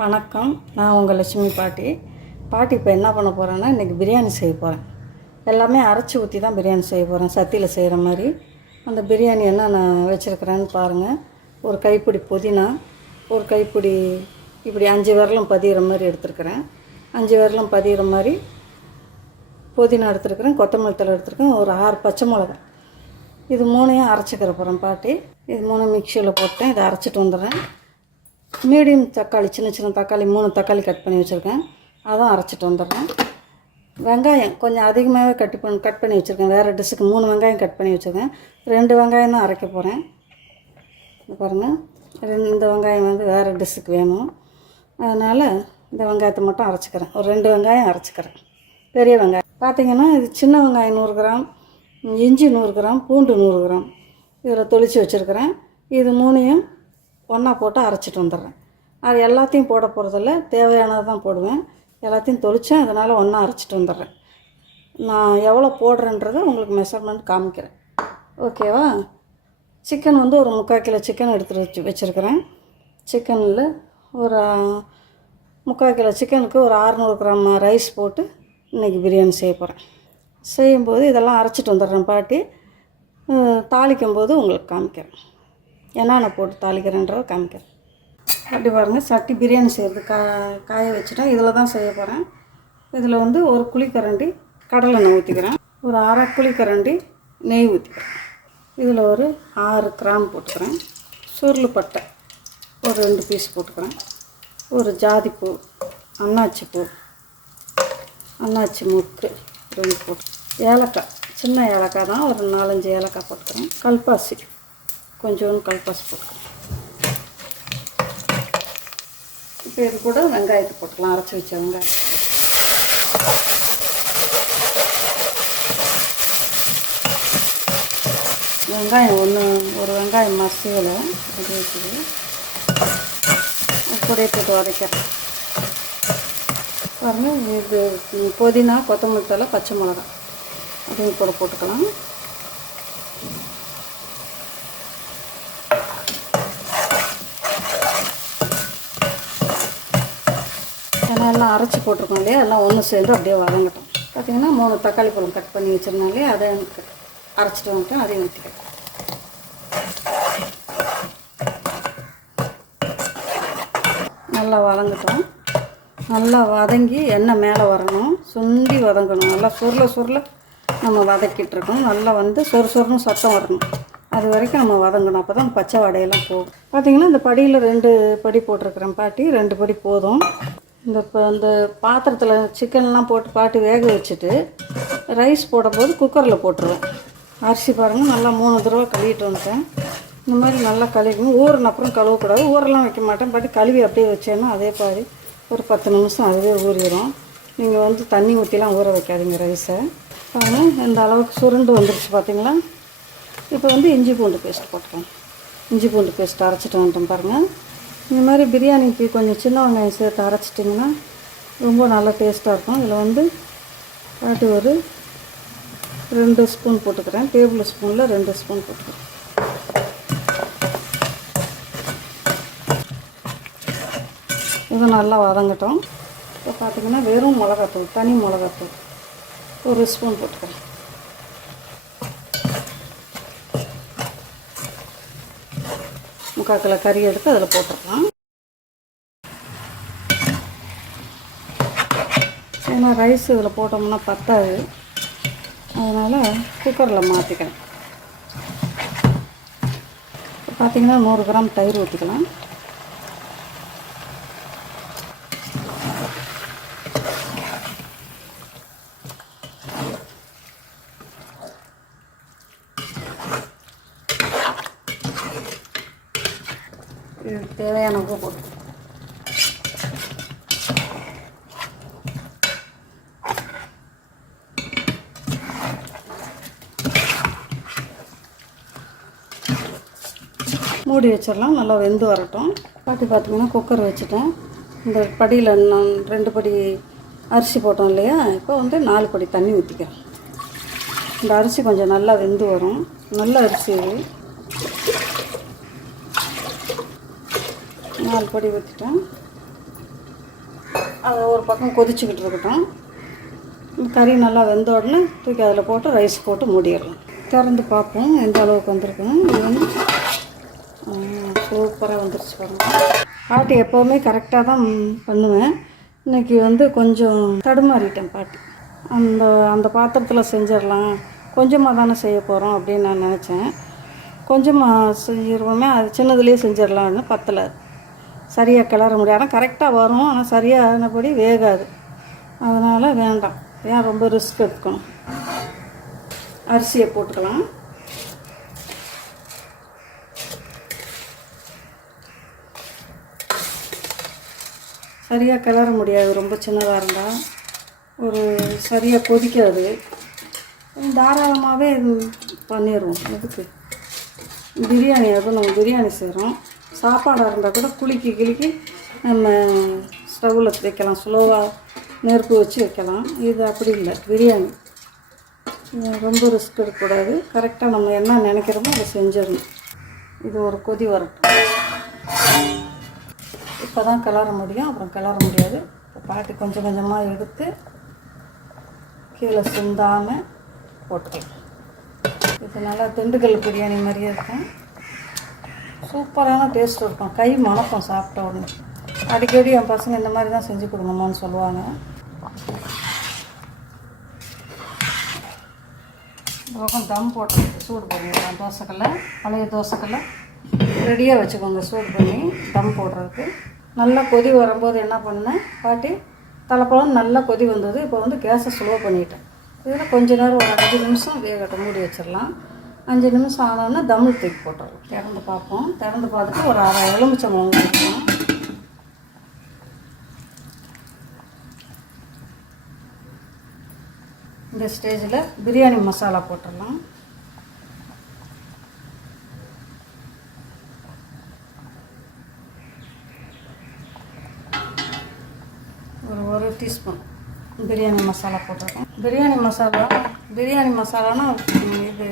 வணக்கம். நான் உங்கள் லட்சுமி பாட்டி. பாட்டி இப்போ என்ன பண்ண போகிறேன்னா இன்றைக்கி பிரியாணி செய்ய போகிறேன் எல்லாமே அரைச்சி ஊற்றி தான் பிரியாணி செய்ய போகிறேன் சத்தியில் செய்கிற மாதிரி. அந்த பிரியாணி என்ன நான் வச்சுருக்கிறேன்னு பாருங்கள் ஒரு கைப்பிடி புதினா ஒரு கைப்பிடி இப்படி அஞ்சு விரலும் பதிகிற மாதிரி எடுத்துருக்கிறேன். அஞ்சு விரலும் பதிகிற மாதிரி புதினா எடுத்துருக்கிறேன். கொத்தமல்லி தழை எடுத்துருக்கேன். ஒரு ஆறு பச்சை மிளகா இது மூணையும் அரைச்சிக்கிற போகிறேன் பாட்டி. இது மூணு மிக்சியில் போட்டேன். இதை அரைச்சிட்டு வந்துடுறேன். மீடியம் தக்காளி சின்ன சின்ன தக்காளி மூணு தக்காளி கட் பண்ணி வச்சுருக்கேன். அதான் அரைச்சிட்டு வந்துடுறேன். வெங்காயம் கொஞ்சம் அதிகமாகவே கட் பண்ணி கட் பண்ணி வச்சுருக்கேன். வேறு டிஷ்ஷுக்கு மூணு வெங்காயம் கட் பண்ணி வச்சுருக்கேன். ரெண்டு வெங்காயம் தான் அரைக்க போகிறேன் இது பாருங்கள் ரெண்டு இந்த வெங்காயம் வந்து வேறு டிஷ்ஷுக்கு வேணும். அதனால் இந்த வெங்காயத்தை மட்டும் அரைச்சிக்கிறேன். ஒரு ரெண்டு வெங்காயம் அரைச்சிக்கிறேன். பெரிய வெங்காயம். பார்த்திங்கன்னா இது சின்ன வெங்காயம் நூறு கிராம் இஞ்சி நூறு கிராம் பூண்டு நூறு கிராம். இதில் தொளித்து வச்சுருக்கிறேன். இது மூணையும் ஒன்றா போட்டு அரைச்சிட்டு வந்துடுறேன். அது எல்லாத்தையும் போட போகிறதில்ல தேவையானது தான் போடுவேன். எல்லாத்தையும் தொளிச்சேன். அதனால் ஒன்றா அரைச்சிட்டு வந்துடுறேன். நான் எவ்வளோ போடுறேன்றதை உங்களுக்கு மெஷர்மெண்ட் காமிக்கிறேன். ஓகேவா சிக்கன் வந்து ஒரு முக்கால் கிலோ சிக்கன் எடுத்து வச்சு வச்சுருக்கிறேன். சிக்கனில் ஒரு முக்கால் கிலோ சிக்கனுக்கு ஒரு அறநூறு கிராம் ரைஸ் போட்டு இன்றைக்கி பிரியாணி செய்ய போகிறேன் செய்யும்போது இதெல்லாம் அரைச்சிட்டு வந்துடுறேன் பாட்டி. தாளிக்கும் போது உங்களுக்கு காமிக்கிறேன். என்னென்ன போட்டு தாளிக்கிறேன்றதை காமிக்கிறேன். அப்படி பாருங்கள் சட்டி பிரியாணி செய்கிறது கா காய வச்சுட்டேன் இதில் தான் செய்ய போகிறேன் இதில் வந்து ஒரு குழிக்கரண்டி கடலெண்ணெய் ஊற்றிக்கிறேன் ஒரு அரை குழிக்கரண்டி நெய் ஊற்றிக்கிறேன் இதில் ஒரு ஆறு கிராம் போட்டுக்கிறேன். சுருள் பட்டை ஒரு ரெண்டு பீஸ் போட்டுக்கிறேன். ஒரு ஜாதிப்பூ அன்னாச்சி பூ அன்னாச்சி முக்கு ரெண்டு போட்டு ஏலக்காய் சின்ன ஏலக்காய் தான் ஒரு நாலஞ்சு ஏலக்காய் போட்டுக்கிறேன். கல்பாசி. கொஞ்சோண்டு கல்பாஸ் போட்டுக்கலாம் இப்போ இது கூட வெங்காயத்தை போட்டுக்கலாம் அரைச்சி வச்ச வெங்காயத்தை வெங்காயம் ஒன்று ஒரு வெங்காயம் மசியலை அது வச்சுது அப்படியே போட்டு வதக்கிறேன். பாருங்கள் இது புதினா கொத்தமல்லி தலை பச்சை மிளகா அப்படின்னு கூட போட்டுக்கலாம். ஏன்னா எல்லாம் அரைச்சி போட்டிருக்கோம் இல்லையா? எல்லாம் ஒன்று சேர்ந்து அப்படியே வதங்கட்டும். பார்த்தீங்கன்னா மூணு தக்காளி பழம் கட் பண்ணி வச்சுருந்தாலே அதை எனக்கு அரைச்சிட்டு வந்துட்டோம் அதையும் ஊற்றிக்கிறேன் நல்லா வதங்கட்டும். நல்லா வதங்கி எண்ணெய் மேலே வரணும். சுண்டி வதங்கணும். நல்லா சுருள சுருள நம்ம வதக்கிட்டு இருக்கோம். நல்லா வந்து சொறு சொருன்னு சத்தம் வரணும். அது வரைக்கும் நம்ம வதங்கணும். அப்போ தான் பச்சை வடையெல்லாம் போகும். பார்த்திங்கன்னா இந்த படியில் ரெண்டு படி போட்டிருக்கிறேன் பாட்டி. ரெண்டு படி போதும். இந்த இப்போ இந்த பாத்திரத்தில் சிக்கன்லாம் போட்டு பாட்டு வேக வச்சுட்டு ரைஸ் போடும்போது குக்கரில் போட்டுருவேன். அரிசி பாருங்கள் நல்லா மூணு தடவை கழுவிட்டு வந்துட்டேன். இந்த மாதிரி நல்லா கழுவிக்கணும். ஊறின அப்புறம் கழுவக்கூடாது. ஊரெல்லாம் வைக்க மாட்டேன். பாட்டு கழுவி அப்படியே வச்சேன்னா அதே மாதிரி ஒரு பத்து நிமிஷம் அதுவே ஊறிடும் நீங்கள் வந்து தண்ணி ஊற்றிலாம் ஊற வைக்காதீங்க ரைஸை பாருங்கள் இந்த அளவுக்கு சுருண்டு வந்துருச்சு பார்த்தீங்களா இப்போ வந்து இஞ்சி பூண்டு பேஸ்ட் போட்டுக்கலாம் இஞ்சி பூண்டு பேஸ்ட் அரைச்சிட்டு வந்துட்டோம் பாருங்கள் இந்த மாதிரி பிரியாணிக்கு கொஞ்சம் சின்ன வெங்காயம் சேர்த்து அரைச்சிட்டிங்கன்னா ரொம்ப நல்லா டேஸ்ட்டாக இருக்கும். இதில் வந்து பாட்டி ஒரு ரெண்டு ஸ்பூன் போட்டுக்கிறேன். டேபிள் ஸ்பூனில் ரெண்டு ஸ்பூன் போட்டுக்கிறேன். இது நல்லா வதங்கட்டும். இப்போ பார்த்திங்கன்னா வெறும் மிளகாத்தூள் தனி மிளகாத்தூள் ஒரு ஸ்பூன் போட்டுக்கிறேன். முக்கால் கிலோ கறி எடுத்து அதில் போட்டுக்கலாம் ஏன்னா ரைஸ் இதில் போட்டோம்னா பத்தாது. அதனால் குக்கரில் மாற்றிக்கிறேன் இப்போ பார்த்தீங்கன்னா நூறு கிராம் தயிர் ஊற்றிக்கலாம் இதுக்கு தேவையான உப்பு போட்டு மூடி வச்சிடலாம் நல்லா வெந்து வரட்டும். பாட்டி பார்த்தீங்கன்னா குக்கர் வச்சுட்டேன். இந்த படியில் நான் ரெண்டு படி அரிசி போட்டோம் இல்லையா? இப்போ வந்து நாலு படி தண்ணி ஊற்றிக்கிறேன் இந்த அரிசி கொஞ்சம் நல்லா வெந்து வரும். நல்ல அரிசி இது. நாலு படி ஊற்றிட்டேன் அதை ஒரு பக்கம் கொதிச்சுக்கிட்டு இருக்கட்டும். கறி நல்லா வெந்த உடனே தூக்கி அதில் போட்டு ரைஸ் போட்டு மூடிடலாம். திறந்து பார்ப்போம் எந்த அளவுக்கு வந்திருக்குன்னு. இது வந்து சூப்பராக வந்துருச்சு பாருங்க. பாட்டு எப்போவுமே கரெக்டாக தான் பண்ணுவேன். இன்னைக்கு வந்து கொஞ்சம் தடுமாறிட்டேன் பாட்டு. அந்த அந்த பாத்திரத்தில் செஞ்சிடலாம். கொஞ்சமாக தானே செய்ய போகிறோம் அப்படின்னு நான் நினச்சேன். கொஞ்சமாக செஞ்சிருவோமே அது சின்னதுலேயே செஞ்சிடலாம்னு பத்தலை. சரியாக கிளற முடியாது. ஆனால் கரெக்டாக வரும். ஆனால் சரியானபடி வேகாது. அதனால் வேண்டாம். ஏன் ரொம்ப ரிஸ்க் எடுக்கணும். அரிசியை போட்டுக்கலாம். சரியாக கிளற முடியாது. ரொம்ப சின்னதாக இருந்தால் ஒரு சரியாக கொதிக்காது. தாராளமாகவே பண்ணிடுவோம் எதுக்கு? பிரியாணி அதுவும் நம்ம பிரியாணி செய்கிறோம் சாப்பாடாக இருந்தால் கூட குலுக்கி கிளுக்கி நம்ம ஸ்டவ்வில் வைக்கலாம். ஸ்லோவாக நெருப்பு வச்சு வைக்கலாம். இது அப்படி இல்லை. பிரியாணி. ரொம்ப ரிஸ்க் எடுக்கக்கூடாது. கரெக்டாக நம்ம என்ன நினைக்கிறோமோ அதை செஞ்சிடணும். இது ஒரு கொதி வரட்டும். இப்போ தான் கிளற முடியும். அப்புறம் கிளற முடியாது. இப்போ பாட்டி கொஞ்சம் கொஞ்சமாக எடுத்து கீழே சுந்தாமல் போட்டுக்கலாம் இது நல்லா திண்டுக்கல் பிரியாணி மாதிரியே இருக்கும். சூப்பரான டேஸ்ட் இருக்கும். கை மணக்கும் சாப்பிட்ட உடனே. அடிக்கடி என் பசங்க இந்த மாதிரி தான் செஞ்சு கொடுங்கம்மான்னு சொல்லுவாங்க. பக்கம் தம் போட்டு சூடு பண்ணிடலாம் தோசைக்கல்லை பழைய தோசைக்கல்லை ரெடியாக வச்சுக்கோங்க. சூடு பண்ணி தம் போடுறதுக்கு. நல்லா கொதி வரும்போது என்ன பண்ணேன்? பாட்டி தலைப்பழம் நல்லா கொதி வந்தது. இப்போ வந்து கேஸை ஸ்லோ பண்ணிட்டேன். இதில் கொஞ்ச நேரம் ஒரு அஞ்சு நிமிஷம் வேகட்டும். மூடி வச்சிடலாம். அஞ்சு நிமிஷம் ஆனோடனே தமிழ் தூக்கி போட்டுடலாம். திறந்து பார்ப்போம். திறந்து பார்த்துட்டு ஒரு அரை எலுமிச்சம்பழம் ஊற்றிக்கலாம் இந்த ஸ்டேஜில் பிரியாணி மசாலா போட்டுடலாம். ஒரு டீஸ்பூன். பிரியாணி மசாலா போட்டிருக்கேன். பிரியாணி மசாலா பிரியாணி மசாலானா இது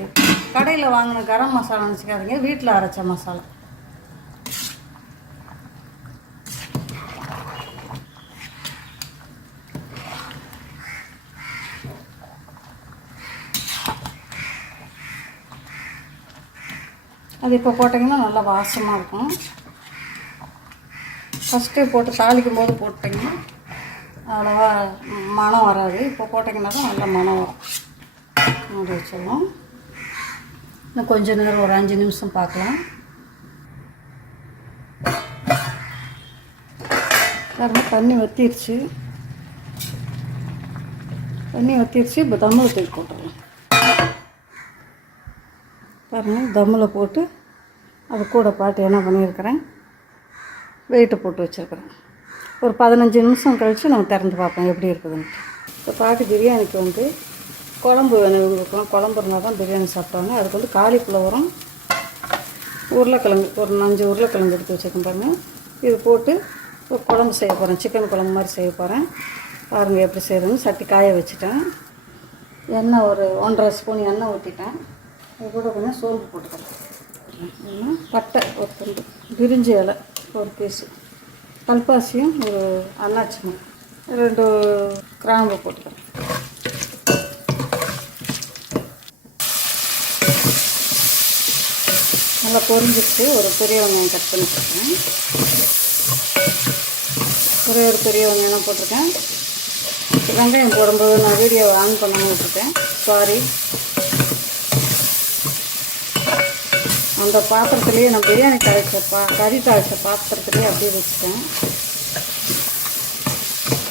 கடையில் வாங்கின கரம் மசாலான்னு வச்சுக்காதீங்க வீட்டில் அரைச்ச மசாலா. அது இப்போ போட்டிங்கன்னா நல்லா வாசமாக இருக்கும். ஃபஸ்ட்டு போட்டு தாளிக்கும் போது போட்டிங்கன்னா அவ்வளோவா மனம் வராது. இப்போ போட்டிங்கன்னா தான் நல்ல மனம் வரும். மூடி வச்சிடலாம் இன்னும் கொஞ்ச நேரம் ஒரு அஞ்சு நிமிஷம் பார்க்கலாம். பாருங்க தண்ணி வத்திருச்சு. தண்ணி வத்திருச்சு. இப்போ தம்மில் தூக்கி போட்டுடலாம் பாருங்கள் தம்மில் போட்டு அது கூட பாட்டு என்ன பண்ணியிருக்கிறேன்? வெயிட்டை போட்டு வச்சுருக்குறேன். ஒரு பதினஞ்சு நிமிஷம் கழித்து நம்ம திறந்து பார்ப்போம் எப்படி இருக்குதுன்ட்டு இப்போ பாட்டு பிரியாணிக்கு வந்து குழம்பு வேணும் இவங்களுக்குலாம் குழம்பு இருந்தால் தான் பிரியாணி சாப்பிட்டாங்க அதுக்கு வந்து காலிஃப்ளவரும் உருளைக்கிழங்கு ஒரு அஞ்சு உருளைக்கிழங்கு எடுத்து வச்சுருக்கேன் பாருங்கள் இது போட்டு ஒரு குழம்பு செய்ய போகிறேன் சிக்கன் குழம்பு மாதிரி செய்ய போகிறேன் பாருங்கள் எப்படி செய்யணும்னு சட்டி காய வச்சுட்டேன். எண்ணெய் ஒரு ஒன்றரை ஸ்பூன் எண்ணெய் ஊற்றிட்டேன் அது கூட கொஞ்சம் சோம்பு போட்டுக்கிறேன் பட்டை ஒரு துண்டு. பிரிஞ்சி இலை ஒரு பீஸு கல்பாசியும் ஒரு அன்னாச்சியும். ரெண்டு கிராம்பு போட்டுக்கிறேன். நல்லா பொரிஞ்சிட்டு ஒரு பெரிய வெங்காயம் கட் பண்ணி போட்டுருக்கேன் ஒரே ஒரு பெரிய வெங்காயம் போட்டிருக்கேன். வெங்காயம் போடும்போது நான் வீடியோ ஆன் பண்ணாமல் விட்டுருக்கேன் சாரி அந்த பாத்திரத்துலேயே நான் பிரியாணி தாளிச்ச பா கறி தாளிச்ச பாத்திரத்துலேயே அப்படியே வச்சுட்டேன்.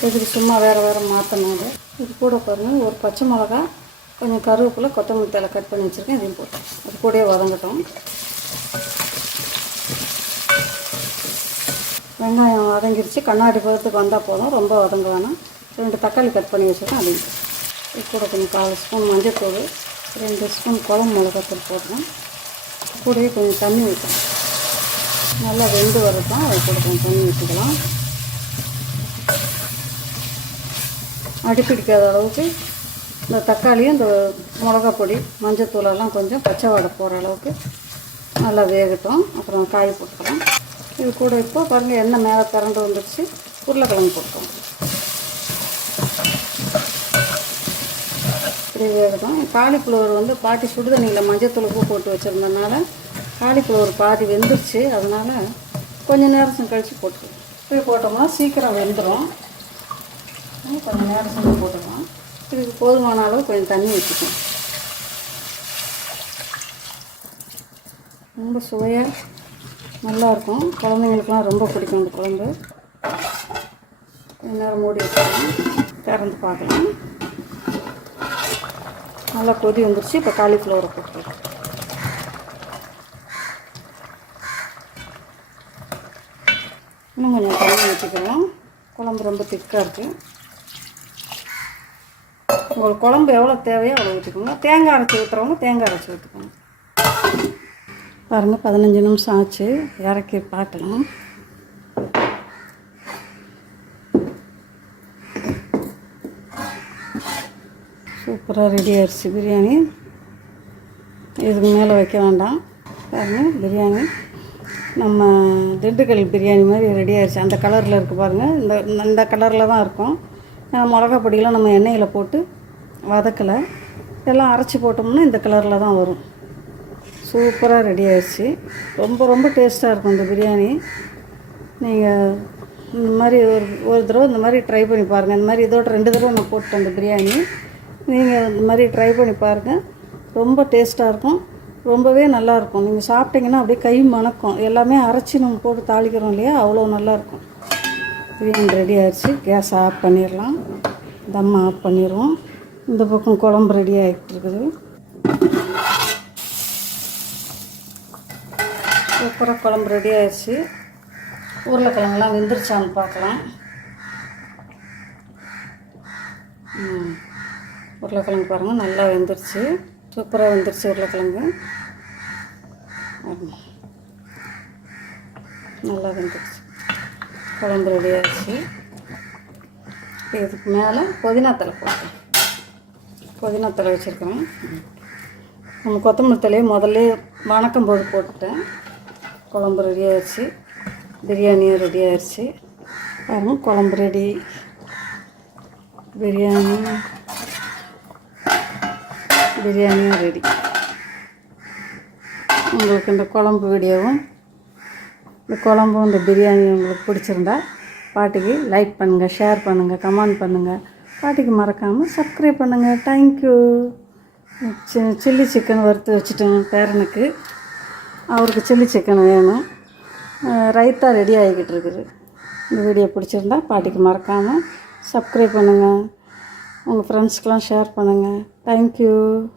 இதுக்கு சும்மா வேறு வேறு மாற்றணும் அது. இது கூட பாருங்கள் ஒரு பச்சை மிளகா கொஞ்சம் கருவேப்பிலை கொத்தமல்லி தலை கட் பண்ணி வச்சுருக்கேன் இதையும் போட்டேன். அது கூடயே வதங்கட்டும். வெங்காயம் வதங்கிருச்சு கண்ணாடி பதத்துக்கு வந்தால் போதும் ரொம்ப வதங்க வேணாம். ரெண்டு தக்காளி கட் பண்ணி வச்சுருக்கேன் அதையும். இது கூட கொஞ்சம் கால் ஸ்பூன் மஞ்சள் தூள் ரெண்டு ஸ்பூன் குழம்பு மிளகாத்தூள் போடுறேன் கூடவே கொஞ்சம் தண்ணி ஊற்றணும். நல்லா வெந்து வரட்டும். அது கூட கொஞ்சம் தண்ணி ஊற்றிக்கலாம். அடிப்பிடிக்காத அளவுக்கு இந்த தக்காளியும் இந்த மிளகா பொடி மஞ்சத்தூளெல்லாம் கொஞ்சம் பச்சை வடை போகிற அளவுக்கு நல்லா வேகட்டும். அப்புறம் காய் போட்டுக்கலாம். இது கூட இப்போ பாருங்கள் எண்ணெய் மேலே திரண்டு வந்துடுச்சு உருளைக்கிழங்கு போட்டுக்கலாம். இப்படி வேகட்டும் காலிஃப்ளவர் வந்து பாட்டி சுடுதண்ணியில் மஞ்சத்தூள் உப்பு போட்டு வச்சுருந்ததுனால காலிஃப்ளவர் பாதி வெந்துருச்சு. அதனால் கொஞ்சம் நேரம் கழித்து போட்டுக்கலாம். இப்படி போட்டோம்னா சீக்கிரம் வெந்துடும் கொஞ்சம் நேரம் செஞ்சு போட்டுக்கலாம். இதுக்கு போதுமான அளவு கொஞ்சம் தண்ணி வச்சுக்கணும் ரொம்ப சுவையாக நல்லாயிருக்கும் குழந்தைங்களுக்குலாம் ரொம்ப பிடிக்கும் அந்த குழம்பு. கொஞ்ச நேரம் மூடி வச்சுக்கலாம். திறந்து பார்க்கலாம். நல்லா கொதி வந்துருச்சு. இப்போ காலிஃப்ளவரை போட்டுருக்கோம் இன்னும் கொஞ்சம் தண்ணி ஊற்றிக்கலாம் குழம்பு ரொம்ப திக்காக இருக்குது உங்களுக்கு குழம்பு எவ்வளோ தேவையோ அவ்வளோ ஊற்றிக்கோங்க தேங்காய் அரைச்சி ஊற்றுறவங்க தேங்காய் அரைச்சி ஊற்றிக்கோங்க பாருங்கள் பதினஞ்சு நிமிஷம் ஆச்சு. இறக்கி பார்க்கலாம். சூப்பராக ரெடி ஆயிடுச்சு பிரியாணி. இதுக்கு மேலே வைக்க வேண்டாம். பாருங்கள் பிரியாணி. நம்ம திண்டுக்கல் பிரியாணி மாதிரி ரெடி ஆயிடுச்சு. அந்த கலரில் இருக்குது பாருங்கள் இந்த இந்த கலரில் தான் இருக்கும். மிளகா பொடியெலாம் நம்ம எண்ணெயில் போட்டு வதக்கலை. எல்லாம் அரைச்சி போட்டோம்னா இந்த கலரில் தான் வரும். சூப்பராக ரெடி ஆயிடுச்சு. ரொம்ப ரொம்ப டேஸ்ட்டாக இருக்கும் இந்த பிரியாணி. நீங்கள் இந்த மாதிரி ஒரு ஒரு தடவை இந்த மாதிரி ட்ரை பண்ணி பாருங்கள் இந்த மாதிரி இதோட ரெண்டு தடவை நான் போட்டேன் அந்த பிரியாணி. நீங்கள் இந்த மாதிரி ட்ரை பண்ணி பாருங்கள் ரொம்ப டேஸ்ட்டாக இருக்கும். ரொம்பவே நல்லாயிருக்கும் நீங்கள் சாப்பிட்டீங்கன்னா அப்படியே கை மணக்கும். எல்லாமே அரைச்சி நம்ம போட்டு தாளிக்கிறோம் இல்லையா? அவ்வளோ நல்லாயிருக்கும் பிரியாணி ரெடி ஆகிடுச்சு கேஸ் ஆஃப் பண்ணிடலாம். தம் ஆஃப் பண்ணிடுவோம். இந்த பக்கம் குழம்பு ரெடி ஆகிட்டு இருக்குது. சூப்பராக குழம்பு ரெடி ஆகிடுச்சு உருளைக்கிழங்கெல்லாம் வெந்துருச்சான்னு பார்க்கலாம். ம். உருளைக்கிழங்கு பாருங்கள் நல்லா வெந்துருச்சு. சூப்பராக வெந்துருச்சு உருளைக்கிழங்கு. நல்லா வெந்துருச்சு. குழம்பு ரெடி இப்போ இதுக்கு மேலே புதினா தலை போட்டேன் புதினா தலை வச்சுருக்கிறேன். நம்ம கொத்தமல்லி தலையை முதல்ல வணக்கம் போது போட்டுட்டேன். குழம்பு ரெடி ஆயிடுச்சு பிரியாணியும் ரெடி ஆயிடுச்சு பாருங்க குழம்பு ரெடி பிரியாணி. பிரியாணியும் ரெடி. உங்களுக்கு இந்த குழம்பு வீடியோவும் இந்த குழம்பும் இந்த பிரியாணி உங்களுக்கு பிடிச்சிருந்தா பாட்டிக்கு லைக் பண்ணுங்கள் ஷேர் பண்ணுங்கள் கமெண்ட் பண்ணுங்கள் பாட்டிக்கு மறக்காமல் சப்ஸ்கிரைப் பண்ணுங்கள் தேங்க்யூ சி சில்லி சிக்கன் வறுத்து வச்சுட்டேன் பேரனுக்கு. அவருக்கு சில்லி சிக்கன் வேணும். ரைத்தா ரெடி ஆகிக்கிட்டு இருக்குது. இந்த வீடியோ பிடிச்சிருந்தா பாட்டிக்கு மறக்காமல் சப்ஸ்கிரைப் பண்ணுங்கள் உங்கள் ஃப்ரெண்ட்ஸ்க்கெலாம் ஷேர் பண்ணுங்கள் Thank you.